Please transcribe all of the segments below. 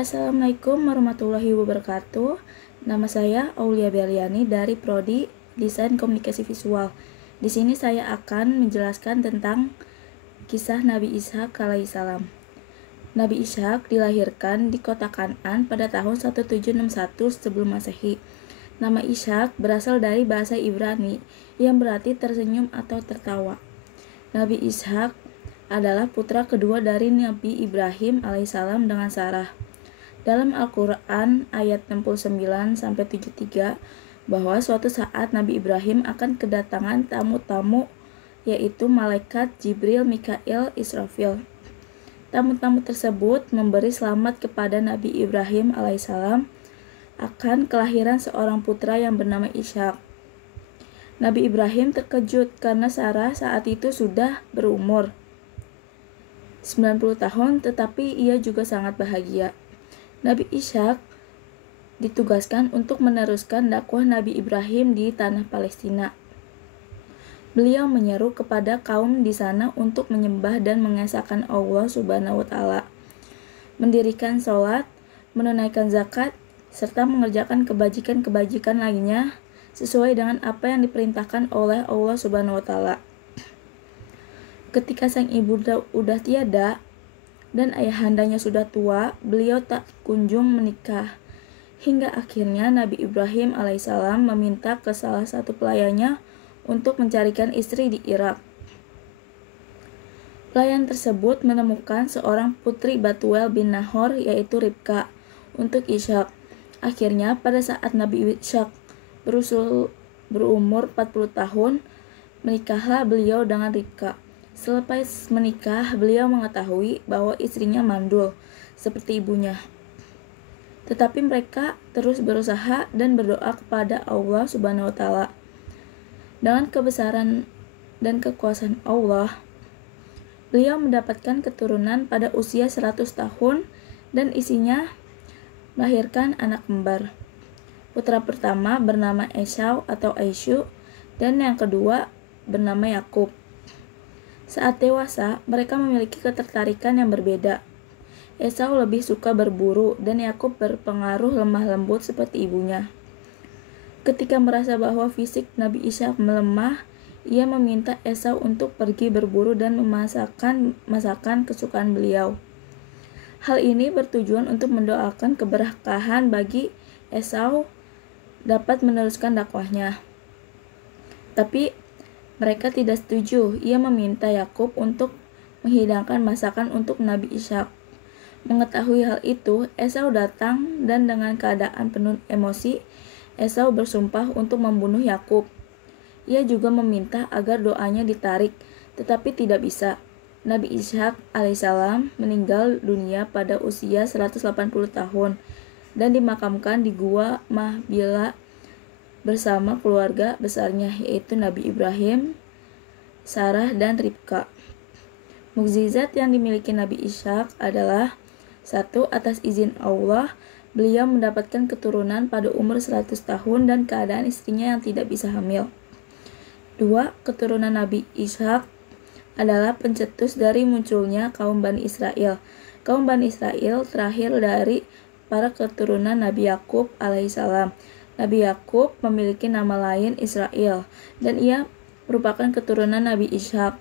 Assalamualaikum warahmatullahi wabarakatuh. Nama saya Aulia Berliani dari Prodi Desain Komunikasi Visual. Di sini saya akan menjelaskan tentang kisah Nabi Ishak alaihissalam. Nabi Ishak dilahirkan di kota Kan'an pada tahun 1761 sebelum Masehi. Nama Ishak berasal dari bahasa Ibrani yang berarti tersenyum atau tertawa. Nabi Ishak adalah putra kedua dari Nabi Ibrahim alaihissalam dengan Sarah. Dalam Al-Quran ayat 69-73 bahwa suatu saat Nabi Ibrahim akan kedatangan tamu-tamu, yaitu malaikat Jibril, Mikail, Israfil. Tamu-tamu tersebut memberi selamat kepada Nabi Ibrahim alaihissalam akan kelahiran seorang putra yang bernama Ishak. Nabi Ibrahim terkejut karena Sarah saat itu sudah berumur 90 tahun, tetapi ia juga sangat bahagia. Nabi Ishak ditugaskan untuk meneruskan dakwah Nabi Ibrahim di tanah Palestina. Beliau menyeru kepada kaum di sana untuk menyembah dan mengesahkan Allah Subhanahu wa Ta'ala, mendirikan sholat, menunaikan zakat, serta mengerjakan kebajikan-kebajikan lainnya sesuai dengan apa yang diperintahkan oleh Allah Subhanahu wa Ta'ala. Ketika sang ibu udah tiada dan ayahandanya sudah tua, beliau tak kunjung menikah. Hingga akhirnya Nabi Ibrahim alaihissalam meminta ke salah satu pelayannya untuk mencarikan istri di Irak. Pelayan tersebut menemukan seorang putri Batuel bin Nahor, yaitu Ribka, untuk Ishak. Akhirnya pada saat Nabi Ishak berumur 40 tahun, menikahlah beliau dengan Ribka. Selepas menikah, beliau mengetahui bahwa istrinya mandul seperti ibunya. Tetapi mereka terus berusaha dan berdoa kepada Allah Subhanahu wa Ta'ala. Dengan kebesaran dan kekuasaan Allah, beliau mendapatkan keturunan pada usia 100 tahun dan isinya melahirkan anak kembar. Putra pertama bernama Esau atau Aisyu dan yang kedua bernama Yakub. Saat dewasa, mereka memiliki ketertarikan yang berbeda. Esau lebih suka berburu dan Yakub berpengaruh lemah lembut seperti ibunya. Ketika merasa bahwa fisik Nabi Ishak melemah, ia meminta Esau untuk pergi berburu dan memasakkan masakan kesukaan beliau. Hal ini bertujuan untuk mendoakan keberkahan bagi Esau dapat meneruskan dakwahnya. Tapi mereka tidak setuju. Ia meminta Yakub untuk menghidangkan masakan untuk Nabi Ishak. Mengetahui hal itu, Esau datang dan dengan keadaan penuh emosi, Esau bersumpah untuk membunuh Yakub. Ia juga meminta agar doanya ditarik, tetapi tidak bisa. Nabi Ishak alaihissalam meninggal dunia pada usia 180 tahun dan dimakamkan di Gua Mahbila bersama keluarga besarnya, yaitu Nabi Ibrahim, Sarah, dan Ribka. Mukjizat yang dimiliki Nabi Ishak adalah: 1. Atas izin Allah, beliau mendapatkan keturunan pada umur 100 tahun dan keadaan istrinya yang tidak bisa hamil. 2. Keturunan Nabi Ishak adalah pencetus dari munculnya kaum Bani Israel. Kaum Bani Israel terakhir dari para keturunan Nabi Yakub alaihissalam. Nabi Yakub memiliki nama lain Israel, dan ia merupakan keturunan Nabi Ishak.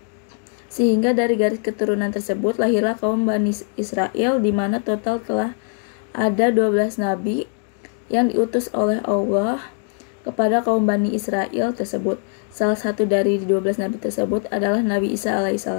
Sehingga dari garis keturunan tersebut lahirlah kaum Bani Israel, di mana total telah ada 12 nabi yang diutus oleh Allah kepada kaum Bani Israel tersebut. Salah satu dari 12 nabi tersebut adalah Nabi Isa alaihissalam.